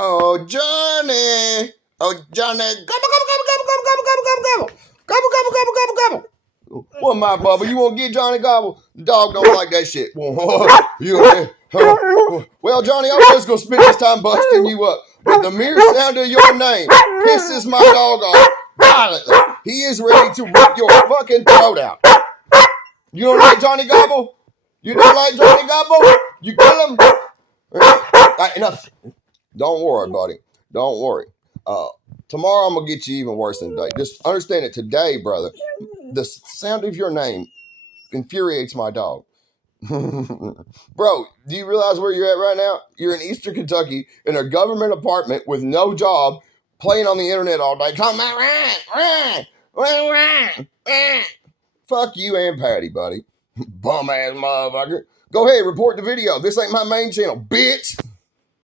Oh, Johnny. Oh, Johnny. Gobble, gobble, gobble, gobble, gobble, gobble, gobble, gobble. Gobble, gobble, gobble, gobble, gobble. What, my Bubba? You want to get Johnny Gobble? The dog don't like that shit. Well, Johnny, I'm just going to spend this time busting you up. But the mere sound of your name pisses my dog off violently. He is ready to rip your fucking throat out. You don't like Johnny Gobble? You don't like Johnny Gobble? You kill him? Right, enough. Don't worry, buddy. Don't worry. Tomorrow I'm going to get you even worse than today. Just understand it today, brother. The sound of your name infuriates my dog. Bro, do you realize where you're at right now? You're in Eastern Kentucky in a government apartment with no job, playing on the internet all day. Talking about run. Fuck you and Patty, buddy. Bum ass motherfucker. Go ahead, report the video. This ain't my main channel, bitch.